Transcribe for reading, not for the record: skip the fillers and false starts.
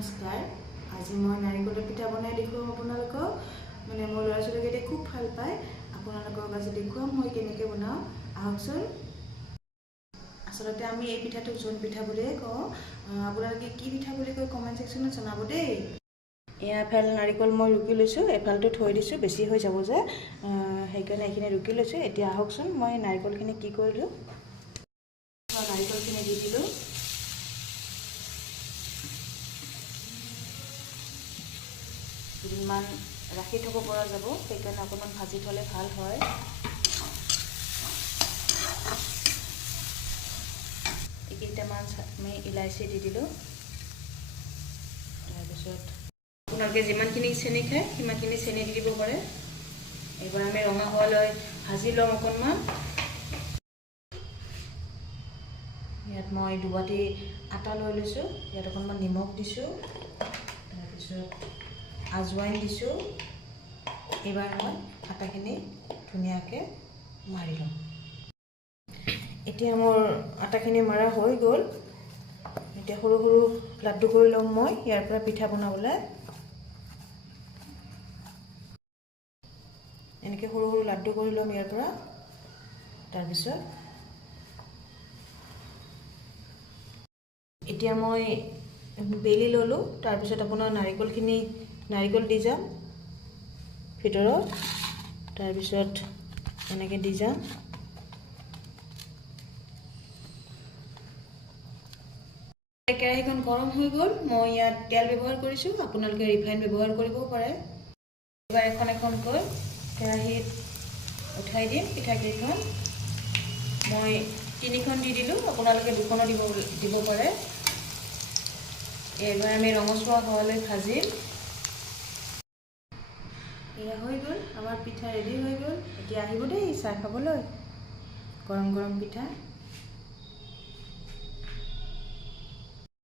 নমস্কাৰ। আজি মই নাৰিকলৰ পিঠা বনাই দেখুৱাম আপোনালোকক। মানে মোৰ ল'ৰা ছোৱালীকেইটাই খুব ভাল পায়। আপোনালোকক আজি দেখুৱাম মই কেনেকৈ বনাওঁ, আহকচোন। আচলতে আমি এই পিঠাটোক জোন পিঠা বুলিয়ে কওঁ। আপোনালোকে কি পিঠা বুলি কয় কমেণ্ট ছেকশ্যনত জনাব দেই। এফাল নাৰিকল মই ৰুকি লৈছোঁ, এফালটো থৈ দিছোঁ, বেছি হৈ যাব যে, সেইকাৰণে এইখিনি ৰুকি লৈছোঁ। এতিয়া আহকচোন মই নাৰিকলখিনি কি কৰিলোঁ। নাৰিকলখিনি দি দিলোঁ। দুদিনমান ৰাখি থ'ব পৰা যাব, সেইকাৰণে অকণমান ভাজি থ'লে ভাল হয়। এইকেইটামান আমি ইলাচি দি দিলোঁ। তাৰপিছত আপোনালোকে যিমানখিনি চেনি খায় সিমানখিনি চেনি দি দিব পাৰে। এইবাৰ আমি ৰঙা হোৱালৈ ভাজি ল'ম অকণমান। ইয়াত মই দুবাটি আটা লৈ লৈছোঁ, ইয়াত অকণমান নিমখ দিছোঁ, তাৰপিছত আজৱাইন দিছোঁ। এইবাৰ মই আটাখিনি ধুনীয়াকৈ মাৰি ল'ম। এতিয়া মোৰ আটাখিনি মাৰা হৈ গ'ল। এতিয়া সৰু সৰু লাড্ডু কৰি ল'ম মই ইয়াৰ পৰা পিঠা বনাবলৈ। এনেকৈ সৰু সৰু লাড্ডু কৰি ল'ম ইয়াৰ পৰা। তাৰপিছত এতিয়া মই বেলি ল'লোঁ। তাৰপিছত আপোনাৰ নাৰিকল দি যাম ভিতৰত, তাৰপিছত এনেকৈ দি যাম। কেৰাহীখন গৰম হৈ গ'ল। মই ইয়াত তেল ব্যৱহাৰ কৰিছোঁ, আপোনালোকে ৰিফাইন ব্যৱহাৰ কৰিবও পাৰে। এইবাৰ এখন এখনকৈ কেৰাহীত উঠাই দিম পিঠাকেইখন। মই 3খন দি দিলোঁ, আপোনালোকে 2খনো দিব পাৰে। এইবাৰ আমি ৰঙচুৱা হোৱালৈ ভাজিম। এয়া হৈ গ'ল, আমাৰ পিঠা ৰেডি হৈ গ'ল। এতিয়া আহিব দেই চাহ খাবলৈ, গৰম গৰম পিঠা।